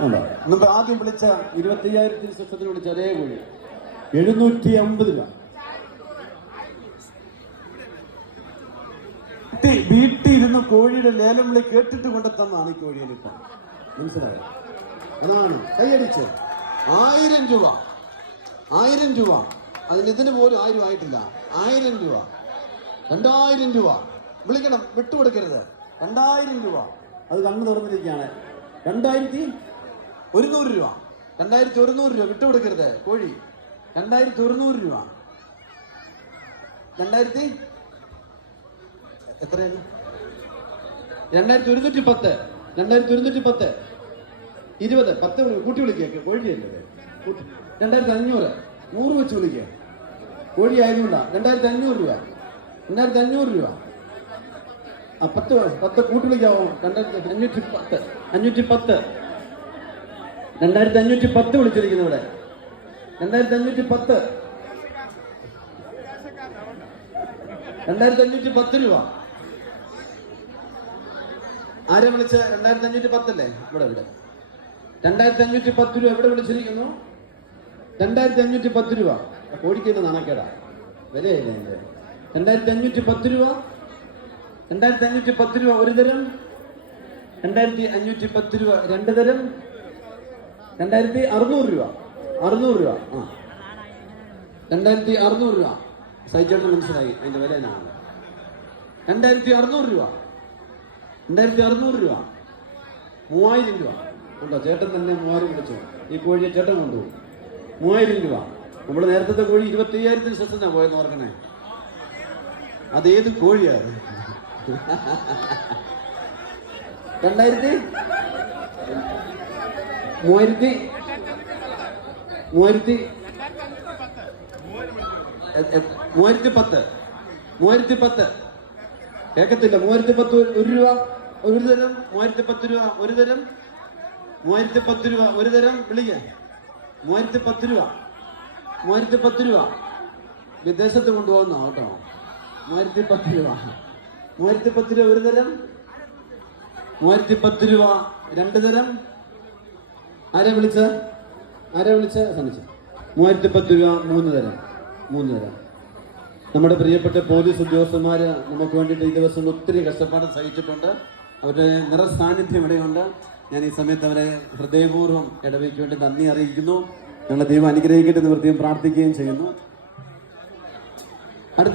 മുമ്പ് ആദ്യം വിളിച്ച ഇരുപത്തി അയ്യായിരത്തിന് ശേഷത്തിന് വിളിച്ച അതേ കോഴി എഴുന്നൂറ്റി അമ്പത് രൂപ ഇരുന്ന് കോഴിയുടെ ലേലം വിളി കേട്ടിട്ട് കൊണ്ടെത്തന്നാണ് ഈ കോഴിയെ ഇപ്പം മനസ്സിലായോ? അതാണ്. കൈയടിച്ച്. ആയിരം രൂപ. ആയിരം രൂപ. അതിന് ഇതിന് പോലും ആയിരം ആയിട്ടില്ല. ആയിരം രൂപ. രണ്ടായിരം രൂപ. വിളിക്കണം. വിട്ടുകൊടുക്കരുത്. രണ്ടായിരം രൂപ. അത് കണ്ണു തുറന്നിരിക്കുകയാണ്. രണ്ടായിരത്തി ഒരുന്നൂറ് രൂപ. രണ്ടായിരത്തി ഒരുന്നൂറ് രൂപ വിട്ടുകൊടുക്കരുത് കോഴി. രണ്ടായിരത്തി ഒരുന്നൂറ് രൂപ. രണ്ടായിരത്തി? എത്രയാണ്? രണ്ടായിരത്തി ഒരുന്നൂറ്റി പത്ത്. രണ്ടായിരത്തി ഒരുന്നൂറ്റി പത്ത്. ഇരുപത്. പത്ത് കൂട്ടി വിളിക്കുക കോഴിയല്ലേ രണ്ടായിരത്തി അഞ്ഞൂറ്. നൂറ് വെച്ച് വിളിക്കുക കോഴി ആയതുകൊണ്ടാ. രണ്ടായിരത്തി അഞ്ഞൂറ് രൂപ. രണ്ടായിരത്തി അഞ്ഞൂറ് രൂപ. ആ പത്ത് പത്ത് കൂട്ടി വിളിക്കാവോ? രണ്ടായിരത്തി അഞ്ഞൂറ്റി പത്ത്. അഞ്ഞൂറ്റി പത്ത്. രണ്ടായിരത്തി അഞ്ഞൂറ്റി പത്ത് വിളിച്ചിരിക്കുന്നു ഇവിടെ. രണ്ടായിരത്തി അഞ്ഞൂറ്റി പത്ത് രണ്ടായിരത്തി അഞ്ഞൂറ്റി പത്ത് രൂപ. ആരെ വിളിച്ച? രണ്ടായിരത്തി അഞ്ഞൂറ്റി പത്തല്ലേ ഇവിടെ ഇവിടെ. രണ്ടായിരത്തി അഞ്ഞൂറ്റി പത്ത് രൂപ എവിടെ വിളിച്ചിരിക്കുന്നു? രണ്ടായിരത്തി അഞ്ഞൂറ്റി പത്ത് രൂപ കോടിക്കേണ്ട നാണക്കേടാ. വിലയില്ലേ എന്റെ രണ്ടായിരത്തി അഞ്ഞൂറ്റി പത്ത് രൂപ. രണ്ടായിരത്തി അഞ്ഞൂറ്റി പത്ത് രൂപ ഒരു തരം. രണ്ടായിരത്തി അഞ്ഞൂറ്റി പത്ത് രൂപ രണ്ട് തരം. രണ്ടായിരത്തി അറുന്നൂറ് രൂപ. അറുന്നൂറ് രൂപ. ആ. രണ്ടായിരത്തി അറുന്നൂറ് രൂപ. സൈച്ചേട്ടന് മനസ്സിലായി. അതിന്റെ വില എന്നാണ്. രണ്ടായിരത്തി അറുന്നൂറ് രൂപ. രണ്ടായിരത്തി അറുന്നൂറ് രൂപ. മൂവായിരം രൂപ. ഉണ്ടോ? ചേട്ടൻ തന്നെ മൂവായിരം വിളിച്ചു. ഈ കോഴിയെ ചേട്ടൻ കൊണ്ടുപോകും. മൂവായിരം രൂപ. നമ്മൾ നേരത്തെ കോഴി ഇരുപത്തി അയ്യായിരത്തിന് ശേഷം പോയെന്ന് പറഞ്ഞേ അതേത് കോഴിയാണ് രണ്ടായിരത്തി? മൂവായിരത്തി മൂവായിരത്തി മൂവായിരത്തി പത്ത്. മൂവായിരത്തി പത്ത്. കേക്കത്തില്ല. മൂവായിരത്തി പത്ത് ഒരു രൂപ ഒരു തരം. മൂവായിരത്തി പത്ത് രൂപ ഒരു തരം. മൂവായിരത്തി പത്ത് രൂപ ഒരു തരം. വിളിക്ക. മൂവായിരത്തി പത്ത് രൂപ. മൂവായിരത്തി പത്ത് രൂപ. വിദേശത്ത് കൊണ്ടുപോകുന്ന കേട്ടോ. മൂവായിരത്തി പത്ത് രൂപ. മൂവായിരത്തി പത്ത് രൂപ ഒരു തരം. മൂവായിരത്തി പത്ത് രൂപ രണ്ട് തരം. ആരെ വിളിച്ച? ആരെ വിളിച്ച? സണിച്ച മൂവായിരത്തി പത്ത് രൂപ മൂന്ന് തരാം. മൂന്ന് തരാം. നമ്മുടെ പ്രിയപ്പെട്ട പോലീസ് ഉദ്യോഗസ്ഥന്മാര് നമുക്ക് വേണ്ടിയിട്ട് ഈ ദിവസം ഒത്തിരി കഷ്ടപ്പാട് സഹിച്ചിട്ടുണ്ട്. അവരുടെ നിറസാന്നിധ്യം ഇവിടെയുണ്ട്. ഞാൻ ഈ സമയത്ത് അവരെ ഹൃദയപൂർവം ഇടവയ്ക്ക് വേണ്ടി നന്ദി അറിയിക്കുന്നു. ഞങ്ങളെ ദൈവം അനുഗ്രഹിക്കട്ടെ പ്രത്യേകം പ്രാർത്ഥിക്കുകയും ചെയ്യുന്നു.